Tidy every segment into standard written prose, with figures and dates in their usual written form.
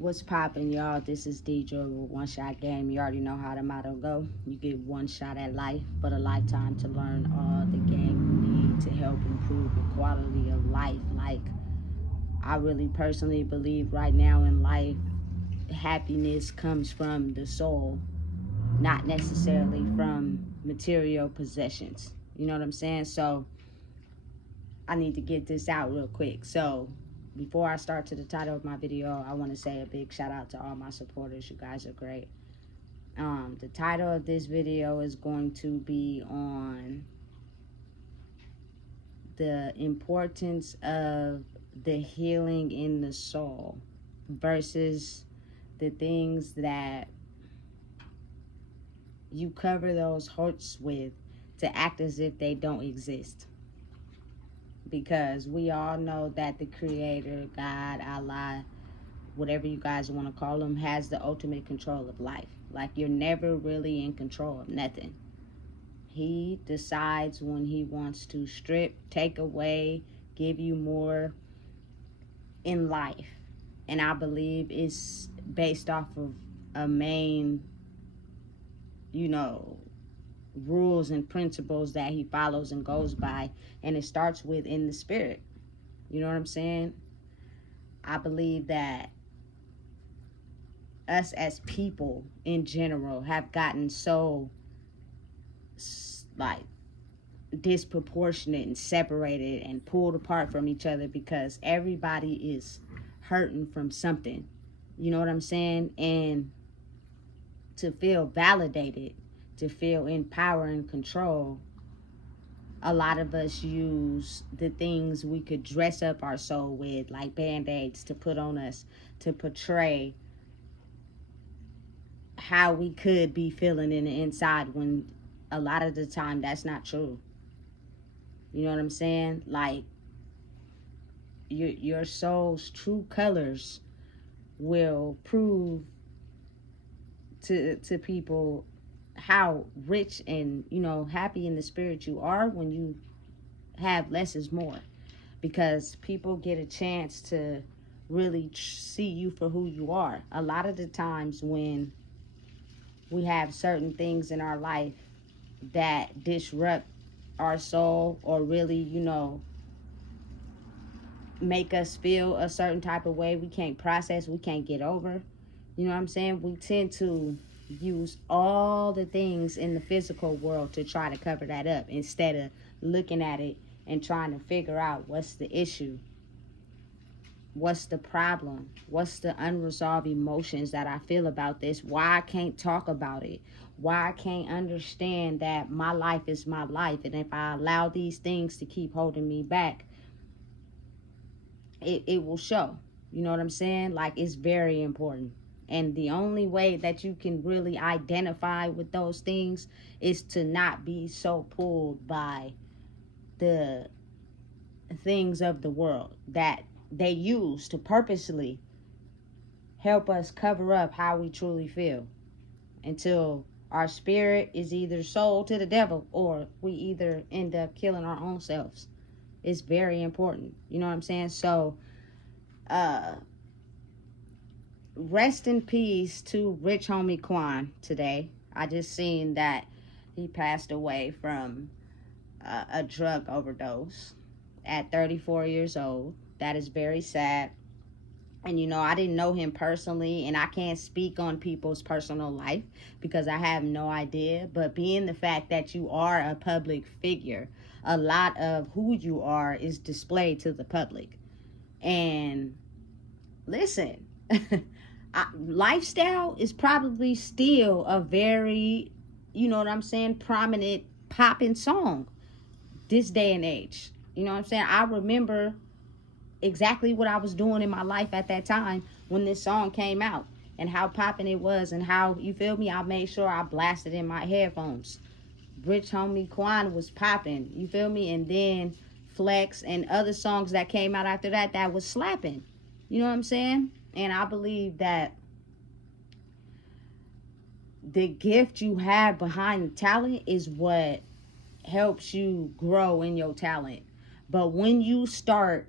What's poppin', y'all? This is DJ with One Shot Game. You already know how the motto go. You get one shot at life, but a lifetime to learn all the game you need to help improve your quality of life. Like, I really personally believe right now in life, happiness comes from the soul, not necessarily from material possessions. You know what I'm saying? So, I need to get this out real quick. So, before I start to the title of my video, I want to say a big shout out to all my supporters. You guys are great. The title of this video is going to be on the importance of the healing in the soul versus the things that you cover those hurts with to act as if they don't exist. Because we all know that the Creator, God, Allah, whatever you guys want to call him, has the ultimate control of life. Like, you're never really in control of nothing. He decides when he wants to strip, take away, give you more in life. And I believe it's based off of a main, rules and principles that he follows and goes by. And it starts with in the spirit. You know what I'm saying? I believe that us as people in general have gotten so like disproportionate and separated and pulled apart from each other because everybody is hurting from something. You know what I'm saying? And to feel validated, to feel in power and control, a lot of us use the things we could dress up our soul with, like band-aids, to put on us to portray how we could be feeling in the inside, when a lot of the time that's not true. You know what I'm saying? Like, your soul's true colors will prove to people how rich and happy in the spirit you are when you have less is more, because people get a chance to really see you for who you are. A lot of the times when we have certain things in our life that disrupt our soul or really, make us feel a certain type of way we can't process, we can't get over. You know what I'm saying? We tend to use all the things in the physical world to try to cover that up instead of looking at it and trying to figure out what's the issue. What's the problem? What's the unresolved emotions that I feel about this? Why I can't talk about it? Why I can't understand that my life is my life, and if I allow these things to keep holding me back, it will show. You know what I'm saying? Like, it's very important. And the only way that you can really identify with those things is to not be so pulled by the things of the world that they use to purposely help us cover up how we truly feel, until our spirit is either sold to the devil or we either end up killing our own selves. It's very important. You know what I'm saying? So, rest in peace to Rich Homie Quan today. I just seen that he passed away from a drug overdose at 34 years old. That is very sad. And I didn't know him personally, and I can't speak on people's personal life because I have no idea. But being the fact that you are a public figure, a lot of who you are is displayed to the public. And listen, lifestyle is probably still a very, prominent popping song this day and age. You know what I'm saying? I remember exactly what I was doing in my life at that time when this song came out, and how popping it was, and how, you feel me, I made sure I blasted in my headphones. Rich Homie Quan was popping, you feel me? And then Flex and other songs that came out after that was slapping. You know what I'm saying? And I believe that the gift you have behind the talent is what helps you grow in your talent. But when you start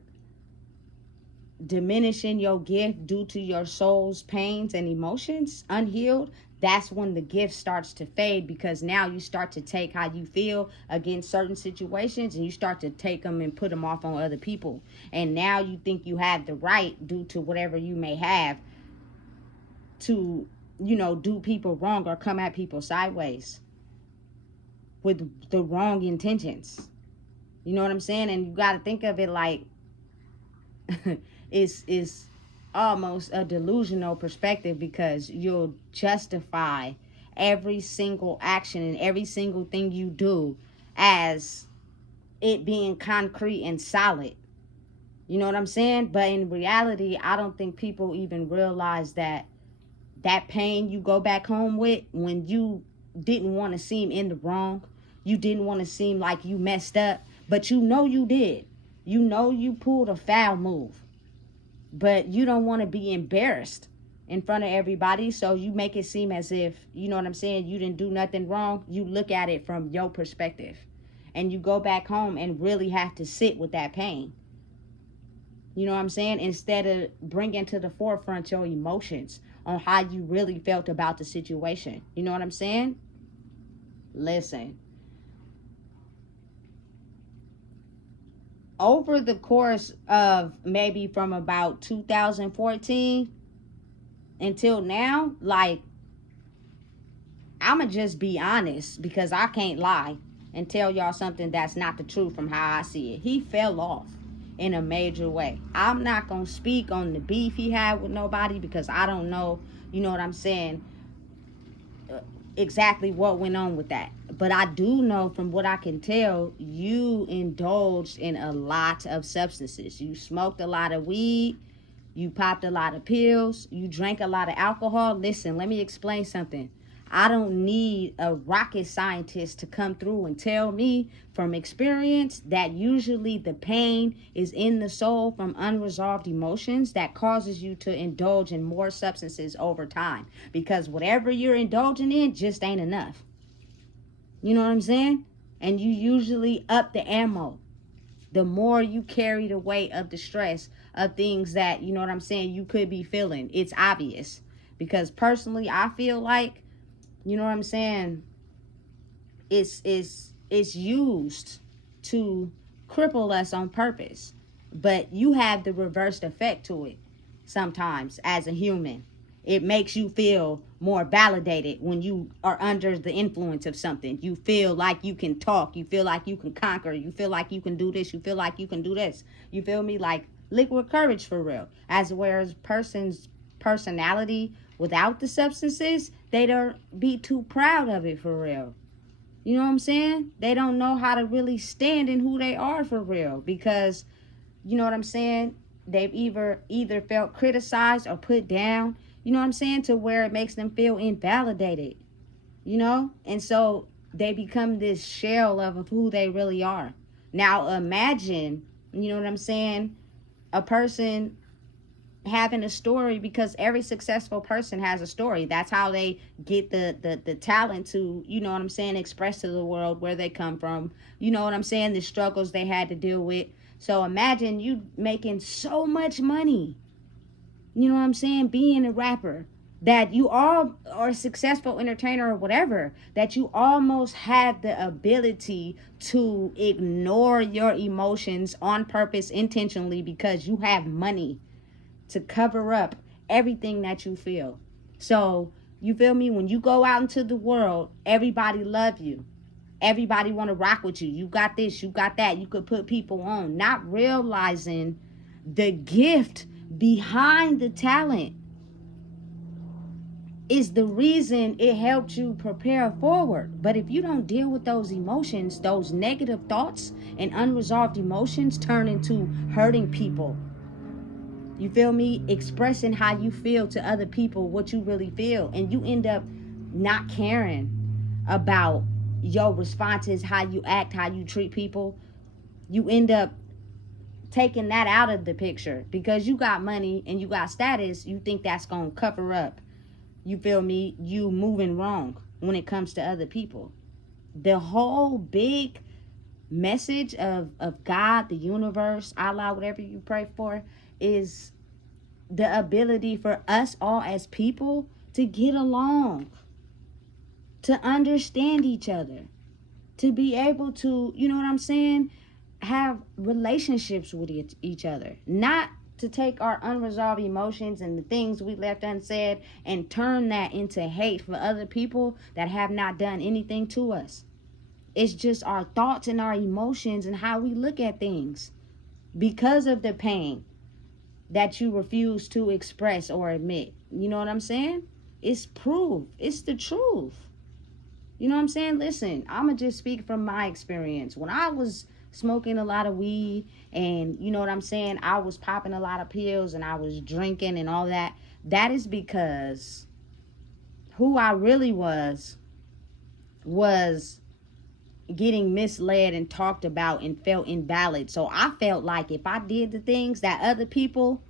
diminishing your gift due to your soul's pains and emotions unhealed, that's when the gift starts to fade, because now you start to take how you feel against certain situations and you start to take them and put them off on other people. And now you think you have the right, due to whatever you may have, to, do people wrong or come at people sideways with the wrong intentions. You know what I'm saying? And you got to think of it like it's almost a delusional perspective, because you'll justify every single action and every single thing you do as it being concrete and solid. You know what I'm saying? But in reality, I don't think people even realize that pain you go back home with, when you didn't want to seem in the wrong, you didn't want to seem like you messed up, but you did. You pulled a foul move, but you don't want to be embarrassed in front of everybody, so you make it seem as if, you know what I'm saying, you didn't do nothing wrong. You look at it from your perspective, and you go back home and really have to sit with that pain. You know what I'm saying? Instead of bringing to the forefront your emotions on how you really felt about the situation. You know what I'm saying? Listen. Over the course of maybe from about 2014 until now, like, I'ma just be honest, because I can't lie and tell y'all something that's not the truth from how I see it. He fell off in a major way. I'm not gonna speak on the beef he had with nobody, because I don't know, you know what I'm saying, exactly what went on with that. But I do know, from what I can tell, you indulged in a lot of substances. You smoked a lot of weed, you popped a lot of pills, you drank a lot of alcohol. Listen, let me explain something. I don't need a rocket scientist to come through and tell me from experience that usually the pain is in the soul from unresolved emotions that causes you to indulge in more substances over time. Because whatever you're indulging in just ain't enough. You know what I'm saying? And you usually up the ammo. The more you carry the weight of the stress of things that, you know what I'm saying, you could be feeling. It's obvious. Because personally, I feel like, you know what I'm saying, it's used to cripple us on purpose. But you have the reversed effect to it sometimes as a human. It makes you feel more validated when you are under the influence of something. You feel like you can talk. You feel like you can conquer. You feel like you can do this. You feel like you can do this. You feel me? Like liquid courage for real. As whereas person's personality without the substances, they don't be too proud of it for real. You know what I'm saying? They don't know how to really stand in who they are for real, because, you know what I'm saying, they've either felt criticized or put down, you know what I'm saying, to where it makes them feel invalidated, you know? And so they become this shell of who they really are. Now imagine, you know what I'm saying, a person having a story, because every successful person has a story. That's how they get the talent to, you know what I'm saying, express to the world where they come from, you know what I'm saying, the struggles they had to deal with. So imagine you making so much money, you know what I'm saying, being a rapper, that you all are a successful entertainer or whatever, that you almost have the ability to ignore your emotions on purpose, intentionally, because you have money to cover up everything that you feel. So, you feel me? When you go out into the world, everybody love you. Everybody want to rock with you. You got this, you got that. You could put people on, not realizing the gift behind the talent is the reason it helped you prepare forward. But if you don't deal with those emotions, those negative thoughts and unresolved emotions turn into hurting people. You feel me? Expressing how you feel to other people, what you really feel. And you end up not caring about your responses, how you act, how you treat people. You end up taking that out of the picture because you got money and you got status. You think that's going to cover up, you feel me, you moving wrong when it comes to other people. The whole big message of God, the universe, Allah, whatever you pray for, is the ability for us all as people to get along, to understand each other, to be able to, you know what I'm saying, have relationships with each other, not to take our unresolved emotions and the things we left unsaid and turn that into hate for other people that have not done anything to us. It's just our thoughts and our emotions and how we look at things because of the pain that you refuse to express or admit. You know what I'm saying? It's proof. It's the truth. You know what I'm saying? Listen, I'm going to just speak from my experience. When I was smoking a lot of weed and, you know what I'm saying, I was popping a lot of pills and I was drinking and all that, that is because who I really was getting misled and talked about and felt invalid. So I felt like if I did the things that other people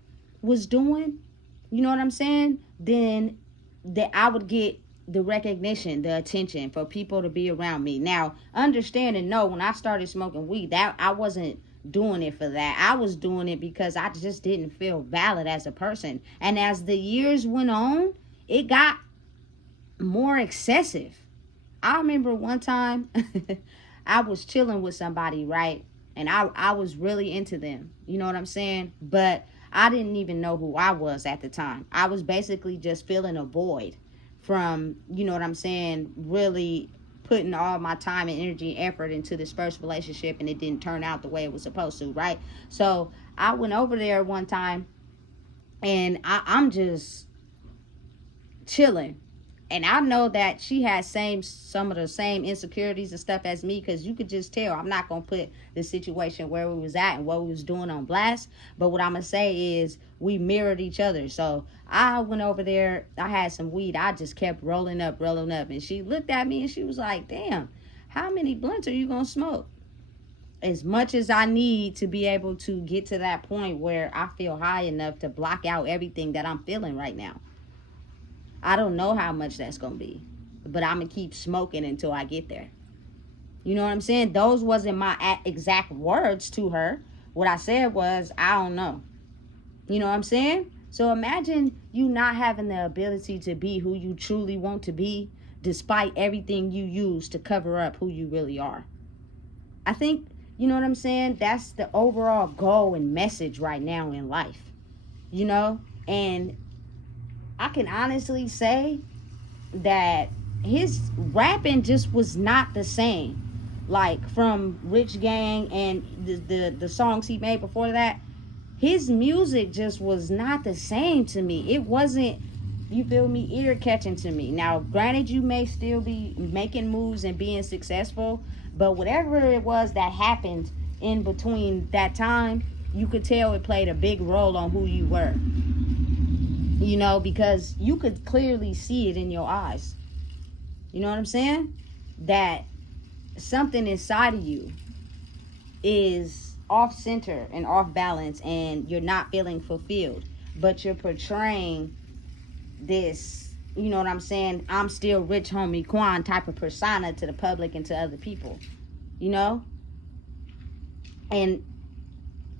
was doing, you know what I'm saying, then that I would get the recognition, the attention for people to be around me. Now, understand and know, when I started smoking weed, that I wasn't doing it for that. I was doing it because I just didn't feel valid as a person. And as the years went on, it got more excessive. I remember one time I was chilling with somebody, right? And I was really into them. You know what I'm saying? But I didn't even know who I was at the time. I was basically just feeling a void from, you know what I'm saying, really putting all my time and energy and effort into this first relationship, and it didn't turn out the way it was supposed to, right? So I went over there one time and I'm just chilling. And I know that she has some of the same insecurities and stuff as me, because you could just tell. I'm not going to put the situation where we was at and what we was doing on blast. But what I'm going to say is we mirrored each other. So I went over there. I had some weed. I just kept rolling up. And she looked at me and she was like, damn, how many blunts are you going to smoke? As much as I need to be able to get to that point where I feel high enough to block out everything that I'm feeling right now. I don't know how much that's going to be, but I'm going to keep smoking until I get there. You know what I'm saying? Those wasn't my exact words to her. What I said was, I don't know. You know what I'm saying? So imagine you not having the ability to be who you truly want to be, despite everything you use to cover up who you really are. I think, you know what I'm saying? That's the overall goal and message right now in life. You know? And I can honestly say that his rapping just was not the same. Like from Rich Gang and the songs he made before that, his music just was not the same to me. It wasn't, you feel me, ear catching to me. Now, granted, you may still be making moves and being successful, but whatever it was that happened in between that time, you could tell it played a big role on who you were. You know, because you could clearly see it in your eyes. You know what I'm saying? That something inside of you is off center and off balance, and you're not feeling fulfilled. But you're portraying this, you know what I'm saying, I'm still Rich Homie Quan type of persona to the public and to other people. You know? And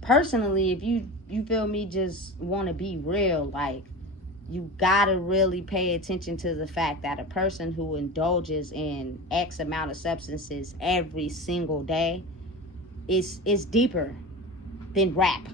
personally, if you feel me, just want to be real, like, you gotta really pay attention to the fact that a person who indulges in X amount of substances every single day is deeper than rap.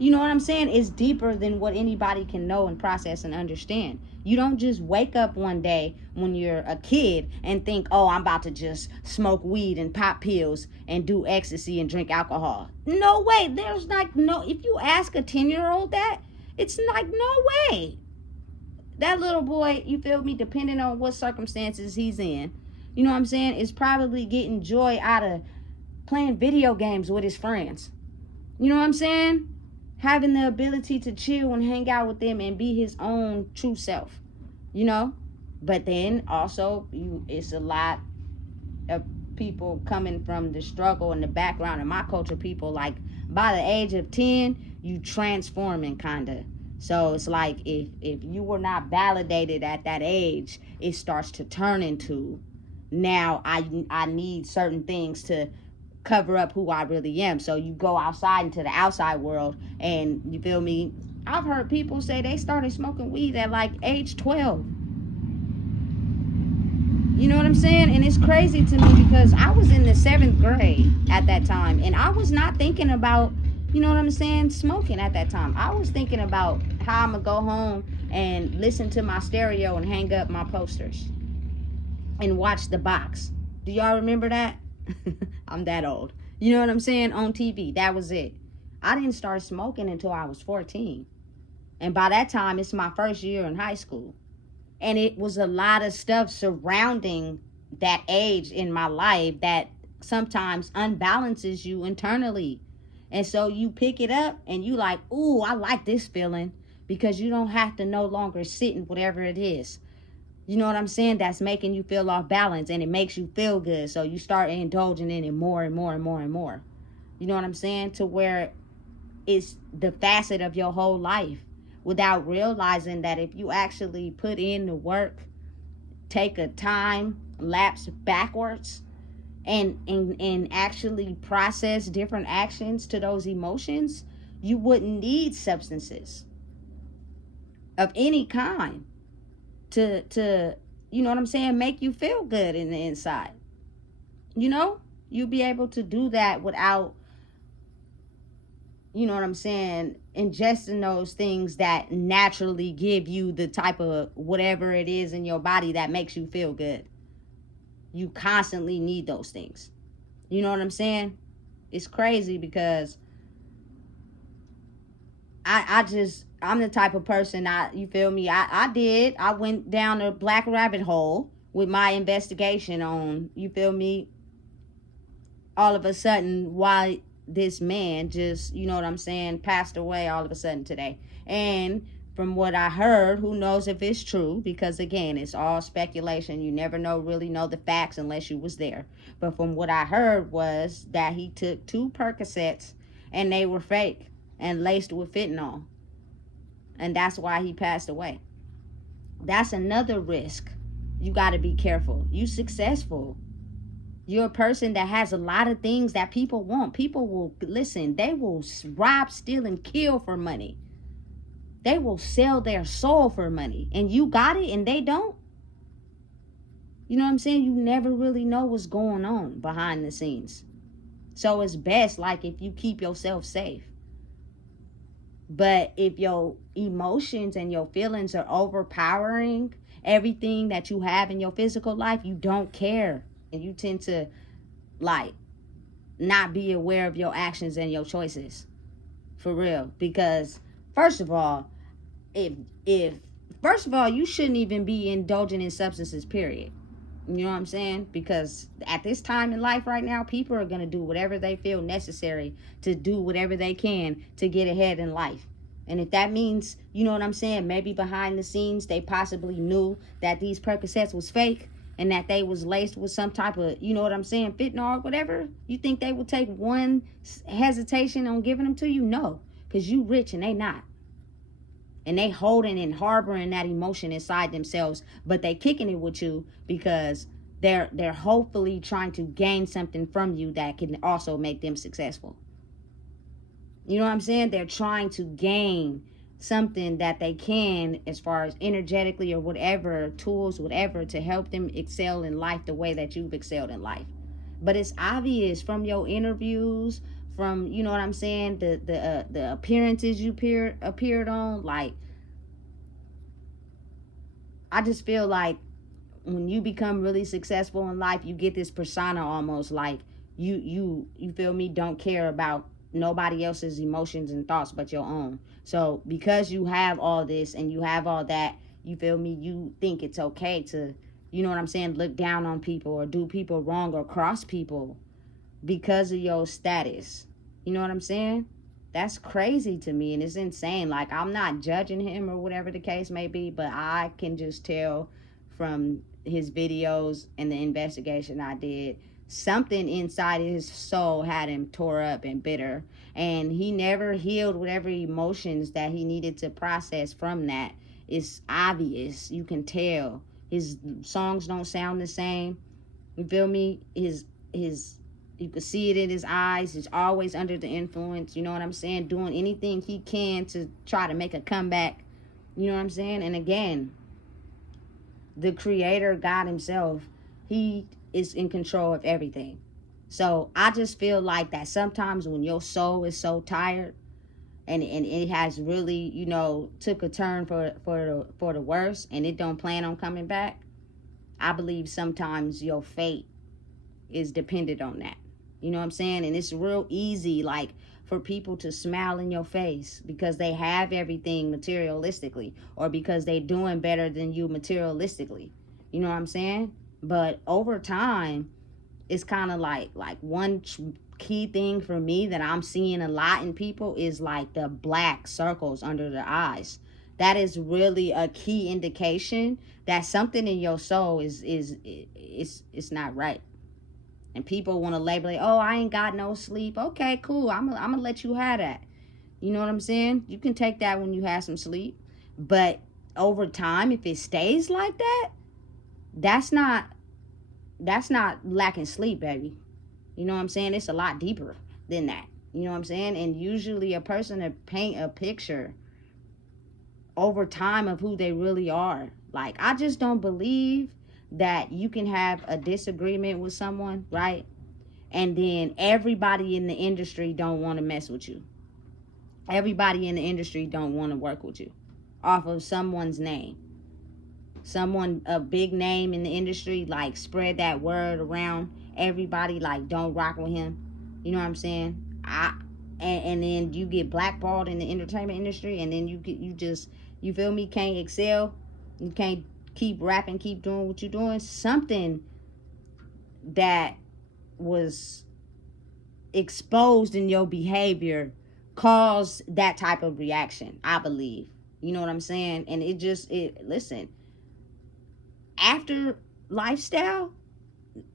You know what I'm saying? It's deeper than what anybody can know and process and understand. You don't just wake up one day when you're a kid and think, oh, I'm about to just smoke weed and pop pills and do ecstasy and drink alcohol. No way. There's like no, if you ask a 10-year-old that, it's like, no way. That little boy, you feel me, depending on what circumstances he's in, you know what I'm saying, is probably getting joy out of playing video games with his friends. You know what I'm saying? Having the ability to chill and hang out with them and be his own true self. You know? But then also, it's a lot of people coming from the struggle and the background of my culture, people, like, by the age of 10, you transforming, kind of. So it's like if you were not validated at that age, it starts to turn into, now I need certain things to cover up who I really am. So you go outside into the outside world, and you feel me, I've heard people say they started smoking weed at like age 12. You know what I'm saying? And it's crazy to me because I was in the 7th grade at that time, and I was not thinking about, you know what I'm saying, smoking at that time. I was thinking about how I'm gonna go home and listen to my stereo and hang up my posters and watch The Box. Do y'all remember that? I'm that old. You know what I'm saying? On TV. That was it. I didn't start smoking until I was 14. And by that time, it's my first year in high school. And it was a lot of stuff surrounding that age in my life that sometimes unbalances you internally. And so you pick it up and you like, ooh, I like this feeling, because you don't have to no longer sit in whatever it is. You know what I'm saying? That's making you feel off balance, and it makes you feel good. So you start indulging in it more and more and more and more. You know what I'm saying? To where it's the facet of your whole life, without realizing that if you actually put in the work, take a time lapse backwards, and actually process different actions to those emotions, you wouldn't need substances of any kind to you know what I'm saying, make you feel good in the inside. You know, you'll be able to do that without, you know what I'm saying, ingesting those things that naturally give you the type of whatever it is in your body that makes you feel good. You constantly need those things. You know what I'm saying? It's crazy because I'm the type of person, you feel me, I went down a black rabbit hole with my investigation on, you feel me, all of a sudden why this man just, you know what I'm saying, passed away all of a sudden today. And from what I heard, who knows if it's true, because again, it's all speculation. You never really know the facts unless you was there. But from what I heard was that he took 2 Percocets and they were fake and laced with fentanyl. And that's why he passed away. That's another risk. You got to be careful. You successful. You're a person that has a lot of things that people want. People will, listen, they will rob, steal, and kill for money. They will sell their soul for money. And you got it and they don't. You know what I'm saying? You never really know what's going on behind the scenes. So it's best, like, if you keep yourself safe. But if your emotions and your feelings are overpowering everything that you have in your physical life, you don't care. And you tend to, like, not be aware of your actions and your choices. For real. Because, first of all, you shouldn't even be indulging in substances, period. You know what I'm saying? Because at this time in life right now, people are going to do whatever they feel necessary to do whatever they can to get ahead in life. And if that means, you know what I'm saying, maybe behind the scenes they possibly knew that these Percocets was fake and that they was laced with some type of, you know what I'm saying, fentanyl or whatever, you think they would take one hesitation on giving them to you? No, because you rich and they not. And they holding and harboring that emotion inside themselves, but they kicking it with you because they're hopefully trying to gain something from you that can also make them successful. You know what I'm saying? They're trying to gain something that they can, as far as energetically or whatever, tools, whatever, to help them excel in life the way that you've excelled in life. But it's obvious from your interviews, from, you know what I'm saying, the appearances you appeared on. Like, I just feel like when you become really successful in life, you get this persona almost like you feel me, don't care about nobody else's emotions and thoughts but your own. So because you have all this and you have all that, you feel me, you think it's okay to, you know what I'm saying, look down on people or do people wrong or cross people because of your status. You know what I'm saying? That's crazy to me, and it's insane. Like, I'm not judging him or whatever the case may be, but I can just tell from his videos and the investigation I did, something inside his soul had him tore up and bitter, and he never healed whatever emotions that he needed to process from that. It's obvious. You can tell. His songs don't sound the same. You feel me? His You could see it in his eyes. He's always under the influence. You know what I'm saying? Doing anything he can to try to make a comeback. You know what I'm saying? And again, the creator, God himself, he is in control of everything. So I just feel like that sometimes when your soul is so tired and it has really, you know, took a turn for the worse, and it don't plan on coming back, I believe sometimes your fate is dependent on that. You know what I'm saying? And it's real easy, like, for people to smile in your face because they have everything materialistically, or because they're doing better than you materialistically. You know what I'm saying? But over time, it's kind of like one key thing for me that I'm seeing a lot in people is like the black circles under the eyes. That is really a key indication that something in your soul is not right. And people want to label it, oh, I ain't got no sleep. Okay, cool. I'm gonna let you have that. You know what I'm saying? You can take that when you have some sleep. But over time, if it stays like that, that's not lacking sleep, baby. You know what I'm saying? It's a lot deeper than that. You know what I'm saying? And usually a person to paint a picture over time of who they really are. Like, I just don't believe that you can have a disagreement with someone, right? And then everybody in the industry don't want to mess with you. Everybody in the industry don't want to work with you off of someone's name. Someone, a big name in the industry, like, spread that word around. Everybody, like, don't rock with him. You know what I'm saying? And then you get blackballed in the entertainment industry, and then you feel me, can't excel. You can't keep rapping, keep doing what you're doing. Something that was exposed in your behavior caused that type of reaction, I believe. You know what I'm saying? And listen, after Lifestyle,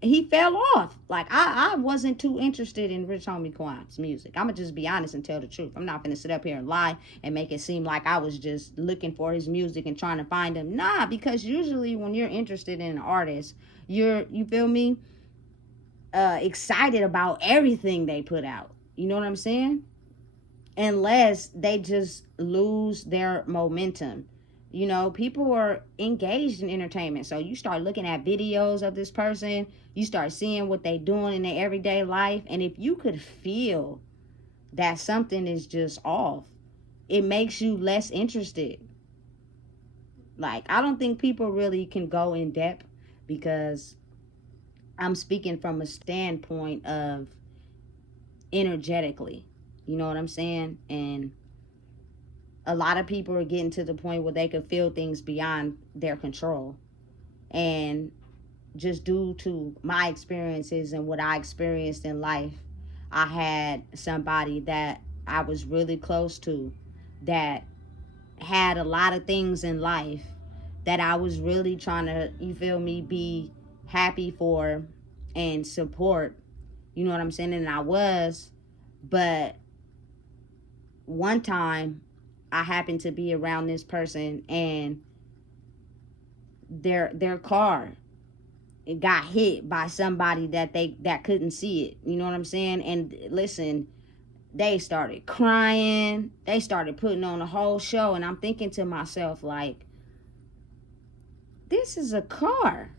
he fell off. Like, I wasn't too interested in Rich Homie Quan's music. I'm gonna just be honest and tell the truth. I'm not gonna sit up here and lie and make it seem like I was just looking for his music and trying to find him. Nah, because usually when you're interested in an artist, you feel me, excited about everything they put out. You know what I'm saying? Unless they just lose their momentum. You know, people are engaged in entertainment. So you start looking at videos of this person. You start seeing what they doing in their everyday life. And if you could feel that something is just off, it makes you less interested. Like, I don't think people really can go in depth, because I'm speaking from a standpoint of energetically. You know what I'm saying? And a lot of people are getting to the point where they can feel things beyond their control. And just due to my experiences and what I experienced in life, I had somebody that I was really close to that had a lot of things in life that I was really trying to, you feel me, be happy for and support. You know what I'm saying? And I was. But one time I happened to be around this person, and their car, it got hit by somebody that couldn't see it. You know what I'm saying? And listen, they started crying. They started putting on a whole show, and I'm thinking to myself, like, this is a car.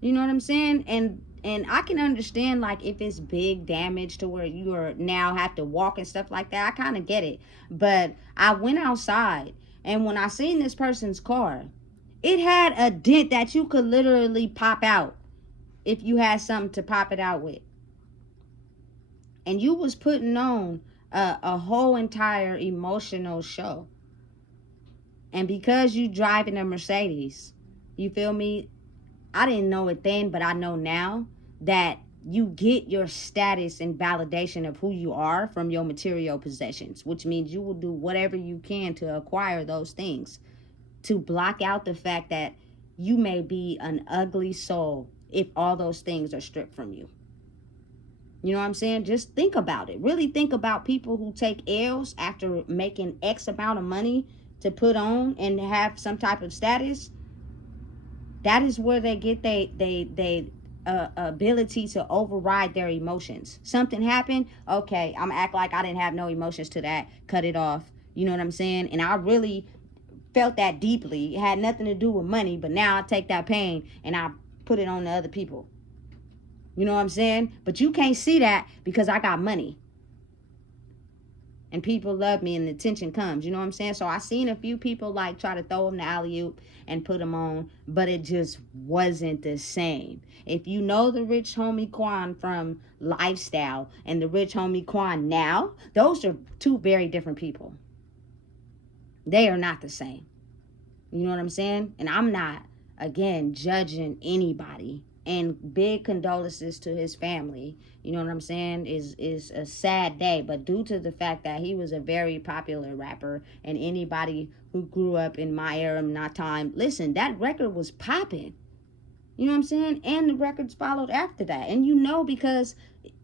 You know what I'm saying? And I can understand, like, if it's big damage to where you are now have to walk and stuff like that, I kind of get it. But I went outside, and when I seen this person's car, it had a dent that you could literally pop out if you had something to pop it out with. And you was putting on a whole entire emotional show. And because you driving a Mercedes, you feel me? I didn't know it then, but I know now that you get your status and validation of who you are from your material possessions, which means you will do whatever you can to acquire those things, to block out the fact that you may be an ugly soul if all those things are stripped from you. You know what I'm saying? Just think about it. Really think about people who take L's after making X amount of money to put on and have some type of status. That is where they get they ability to override their emotions. Something happened, okay, I'm act like I didn't have no emotions to that, cut it off. You know what I'm saying? And I really felt that deeply. It had nothing to do with money, but now I take that pain and I put it on the other people. You know what I'm saying? But you can't see that because I got money. And people love me and the attention comes. You know what I'm saying? So I seen a few people like try to throw them the alley-oop and put them on, but it just wasn't the same. If you know the Rich Homie Quan from Lifestyle and the Rich Homie Quan now, those are two very different people. They are not the same. You know what I'm saying? And I'm not, again, judging anybody. And big condolences to his family. You know what I'm saying? Is a sad day. But due to the fact that he was a very popular rapper, and anybody who grew up in my era, my time, listen, that record was popping. You know what I'm saying? And the records followed after that. And you know, because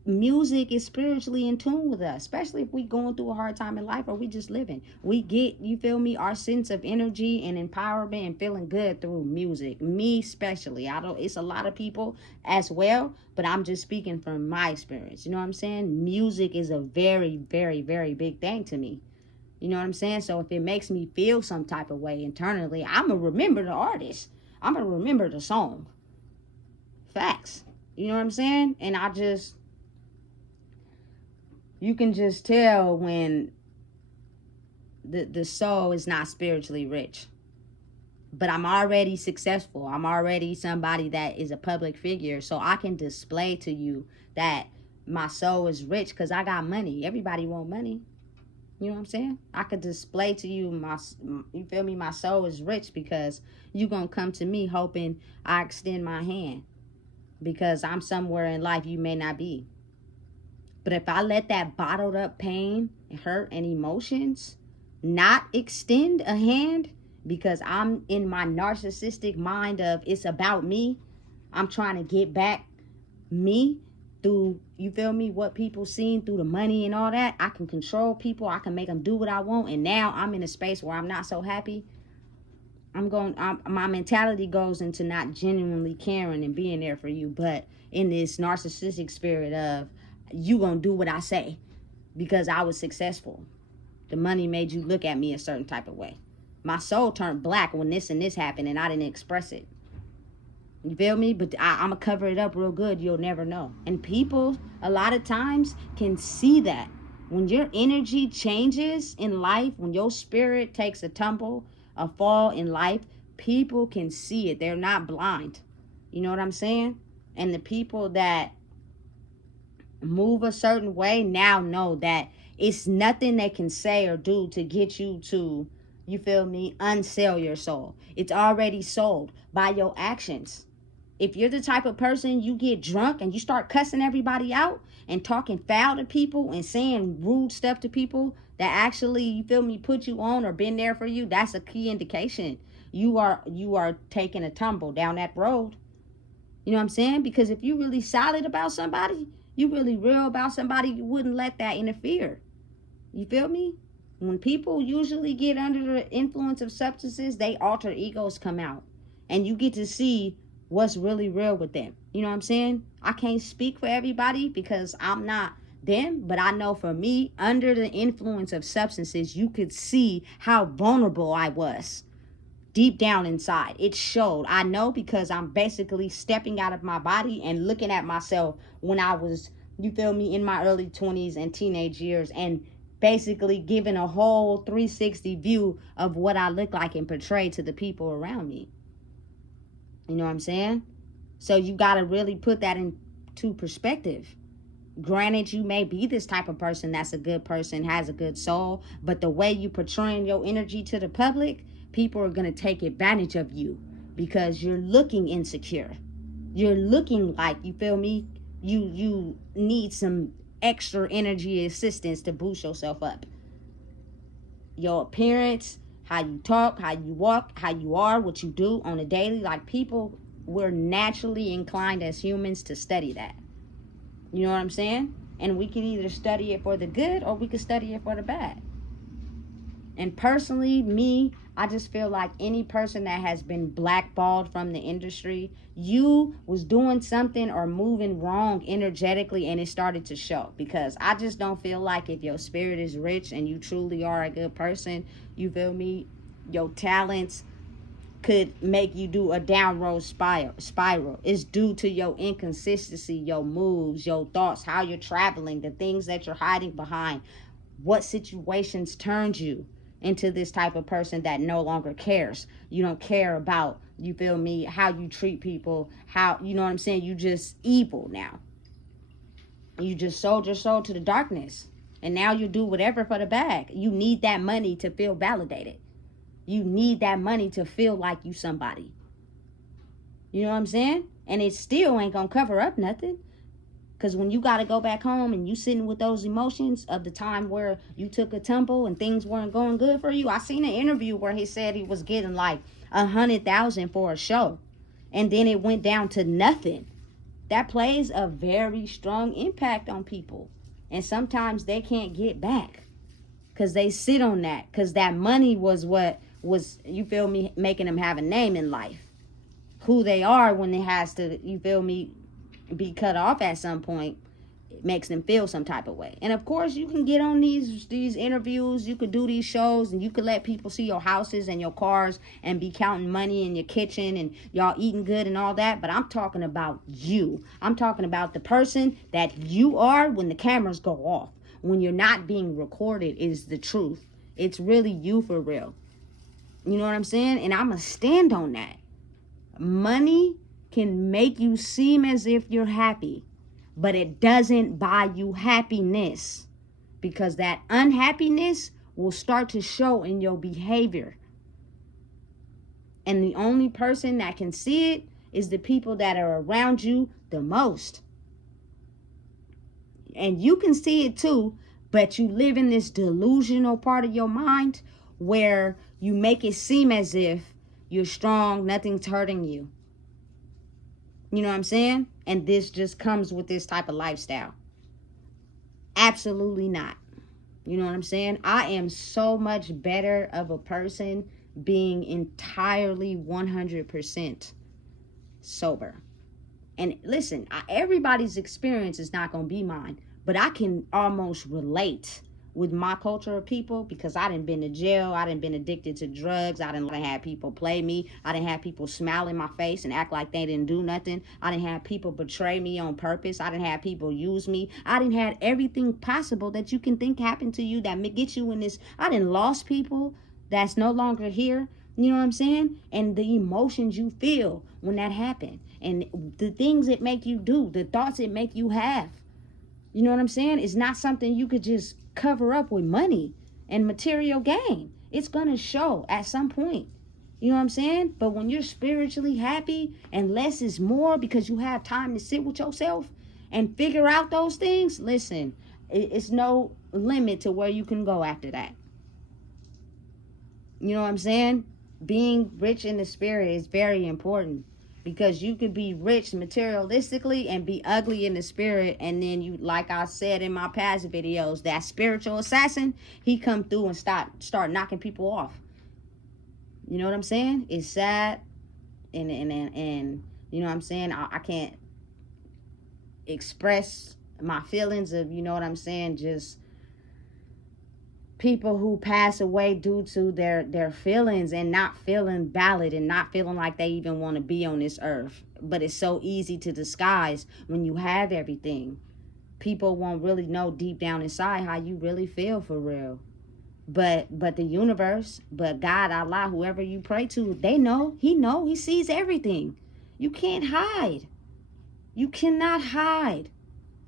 music is spiritually in tune with us, especially if we going through a hard time in life or we just living. We get, you feel me, our sense of energy and empowerment and feeling good through music. Me especially. It's a lot of people as well, but I'm just speaking from my experience. You know what I'm saying? Music is a very, very, very big thing to me. You know what I'm saying? So if it makes me feel some type of way internally, I'm going to remember the artist. I'm going to remember the song. Facts. You know what I'm saying? And you can just tell when the soul is not spiritually rich. But I'm already successful. I'm already somebody that is a public figure. So I can display to you that my soul is rich because I got money. Everybody want money. You know what I'm saying? I could display to you you feel me? My soul is rich because you going to come to me hoping I extend my hand. Because I'm somewhere in life you may not be. But if I let that bottled up pain, hurt, and emotions not extend a hand because I'm in my narcissistic mind of it's about me, I'm trying to get back me through, you feel me, what people seen through the money and all that. I can control people. I can make them do what I want. And now I'm in a space where I'm not so happy. My mentality goes into not genuinely caring and being there for you, but in this narcissistic spirit of, you gonna do what I say because I was successful. The money made you look at me a certain type of way. My soul turned black when this and this happened and I didn't express it. You feel me? But I'm gonna cover it up real good. You'll never know. And people a lot of times can see that. When your energy changes in life, when your spirit takes a tumble, a fall in life, people can see it. They're not blind. You know what I'm saying? And the people that move a certain way now know that it's nothing they can say or do to get you to, you feel me, unsell your soul. It's already sold by your actions. If you're the type of person, you get drunk and you start cussing everybody out and talking foul to people and saying rude stuff to people that actually, you feel me, put you on or been there for you, that's a key indication you are taking a tumble down that road. You know what I'm saying? Because if you really solid about somebody, you really real about somebody, you wouldn't let that interfere. You feel me? When people usually get under the influence of substances, they alter egos come out. And you get to see what's really real with them. You know what I'm saying? I can't speak for everybody because I'm not them. But I know for me, under the influence of substances, you could see how vulnerable I was. Deep down inside, it showed. I know because I'm basically stepping out of my body and looking at myself when I was, you feel me, in my early 20s and teenage years, and basically giving a whole 360 view of what I look like and portray to the people around me. You know what I'm saying? So you got to really put that into perspective. Granted, you may be this type of person that's a good person, has a good soul, but the way you portraying your energy to the public, people are going to take advantage of you because you're looking insecure. You're looking like, you feel me, you need some extra energy assistance to boost yourself up. Your appearance, how you talk, how you walk, how you are, what you do on a daily, like people, we're naturally inclined as humans to study that. You know what I'm saying? And we can either study it for the good or we can study it for the bad. And personally, me, I just feel like any person that has been blackballed from the industry, you was doing something or moving wrong energetically, and it started to show. Because I just don't feel like if your spirit is rich and you truly are a good person, you feel me, your talents could make you do a downward spiral. It's due to your inconsistency, your moves, your thoughts, how you're traveling, the things that you're hiding behind, what situations turned you into this type of person that no longer cares. You don't care about, you feel me, how you treat people, how, you know what I'm saying, you just evil now. You just sold your soul to the darkness, and now you do whatever for the bag. You need that money to feel validated. You need that money to feel like you somebody. You know what I'm saying? And it still ain't gonna cover up nothing. Because when you got to go back home and you sitting with those emotions of the time where you took a tumble and things weren't going good for you. I seen an interview where he said he was getting like 100,000 for a show. And then it went down to nothing. That plays a very strong impact on people. And sometimes they can't get back. Because they sit on that. Because that money was what was, you feel me, making them have a name in life. Who they are when it has to, you feel me, be cut off at some point, it makes them feel some type of way. And of course, you can get on these interviews, you could do these shows, and you could let people see your houses and your cars and be counting money in your kitchen and y'all eating good and all that. But I'm talking about you. I'm talking about the person that you are when the cameras go off, when you're not being recorded, is the truth. It's really you for real. You know what I'm saying? And I'm gonna stand on that. Money can make you seem as if you're happy, but it doesn't buy you happiness, because that unhappiness will start to show in your behavior. And the only person that can see it is the people that are around you the most. And you can see it too, but you live in this delusional part of your mind where you make it seem as if you're strong, nothing's hurting you. You know what I'm saying? And this just comes with this type of lifestyle. Absolutely not. You know what I'm saying? I am so much better of a person being entirely 100% sober. And listen, everybody's experience is not going to be mine, but I can almost relate with my culture of people, because I done been to jail, I done been addicted to drugs, I done had people play me, I done had people smile in my face and act like they didn't do nothing, I done had people betray me on purpose, I done had people use me, I done had everything possible that you can think happened to you that get you in this. I done lost people that's no longer here. You know what I'm saying? And the emotions you feel when that happened, and the things it make you do, the thoughts it make you have. You know what I'm saying? It's not something you could just cover up with money and material gain. It's going to show at some point. You know what I'm saying? But when you're spiritually happy and less is more, because you have time to sit with yourself and figure out those things, listen, it's no limit to where you can go after that. You know what I'm saying? Being rich in the spirit is very important, because you could be rich materialistically and be ugly in the spirit. And then you, like I said in my past videos, that spiritual assassin, he come through and start knocking people off. You know what I'm saying? It's sad. And you know what I'm saying? I can't express my feelings of, you know what I'm saying, just people who pass away due to their feelings and not feeling valid and not feeling like they even want to be on this earth. But it's so easy to disguise when you have everything. People won't really know deep down inside how you really feel for real. But the universe, but God, Allah, whoever you pray to, they know. He sees everything. You can't hide. You cannot hide.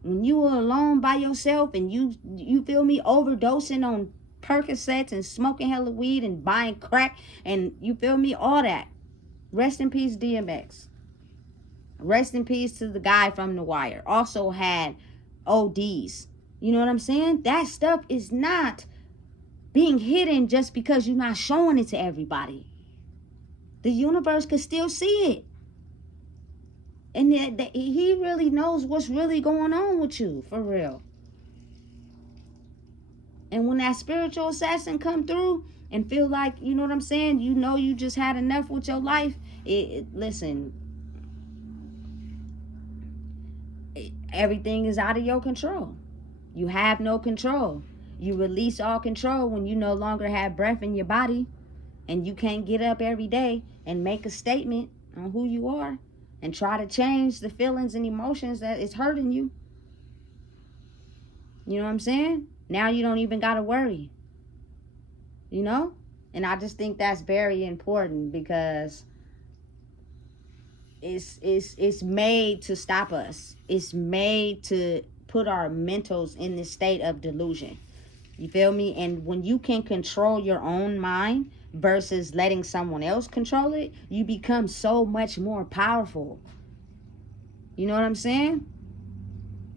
When you are alone by yourself and you feel me, overdosing on Percocets and smoking hella weed and buying crack, and you feel me, all that. Rest in peace, DMX. Rest in peace to the guy from The Wire. Also had ODs. You know what I'm saying? That stuff is not being hidden just because you're not showing it to everybody. The universe could still see it. And he really knows what's really going on with you, for real. And when that spiritual assassin come through, and feel like, you know what I'm saying, you just had enough with your life, listen, everything is out of your control. You have no control. You release all control when you no longer have breath in your body, and you can't get up every day and make a statement on who you are and try to change the feelings and emotions that is hurting you. You know what I'm saying? Now you don't even gotta worry. You know? And I just think that's very important, because it's made to stop us. It's made to put our mentals in this state of delusion. You feel me? And when you can control your own mind versus letting someone else control it, you become so much more powerful. You know what I'm saying?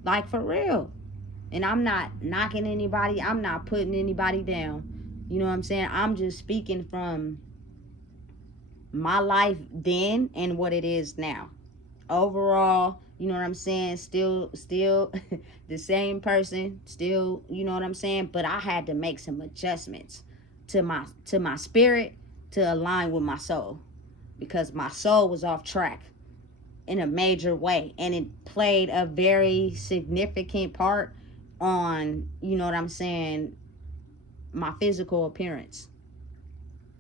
Like, for real. And I'm not knocking anybody. I'm not putting anybody down. You know what I'm saying? I'm just speaking from my life then and what it is now. Overall, you know what I'm saying, still the same person, still, you know what I'm saying, but I had to make some adjustments to my spirit to align with my soul, because my soul was off track in a major way, and it played a very significant part on, you know what I'm saying, my physical appearance.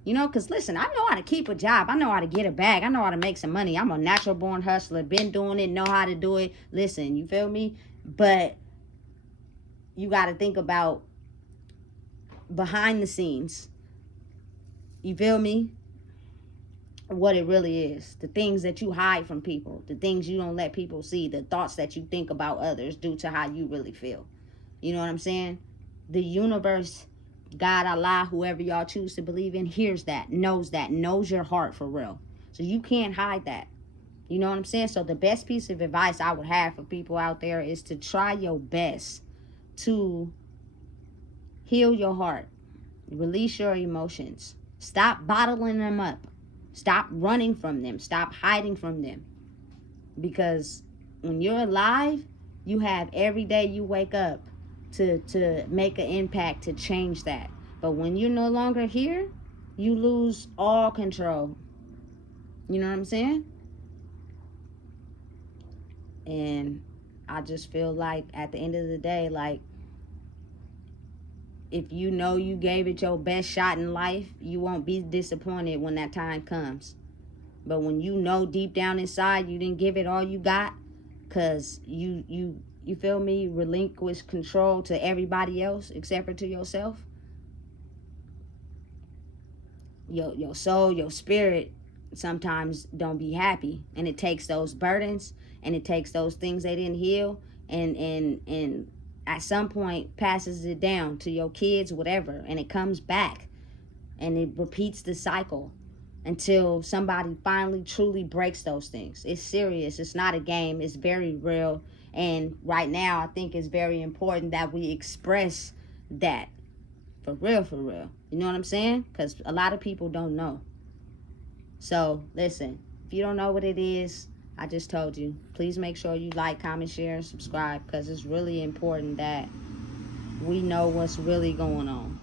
You know, because listen, I know how to keep a job. I know how to get a bag. I know how to make some money. I'm a natural born hustler. Been doing it, know how to do it. Listen, you feel me? But you got to think about behind the scenes. You feel me? What it really is. The things that you hide from people. The things you don't let people see. The thoughts that you think about others due to how you really feel. You know what I'm saying? The universe, God, Allah, whoever y'all choose to believe in, hears that, knows your heart for real. So you can't hide that. You know what I'm saying? So the best piece of advice I would have for people out there is to try your best to heal your heart. Release your emotions. Stop bottling them up. Stop running from them. Stop hiding from them. Because when you're alive, you have every day you wake up to make an impact, to change that. But when you're no longer here, you lose all control. You know what I'm saying? And I just feel like at the end of the day, like, if you know you gave it your best shot in life, you won't be disappointed when that time comes. But when you know deep down inside you didn't give it all you got, because you feel me, relinquish control to everybody else except for to yourself, your soul, your spirit sometimes don't be happy. And it takes those burdens, and it takes those things they didn't heal, and at some point passes it down to your kids, whatever, and it comes back, and it repeats the cycle until somebody finally truly breaks those things. It's serious. It's not a game. It's very real. And right now, I think it's very important that we express that for real, for real. You know what I'm saying? Because a lot of people don't know. So, listen, if you don't know what it is, I just told you. Please make sure you like, comment, share, and subscribe, because it's really important that we know what's really going on.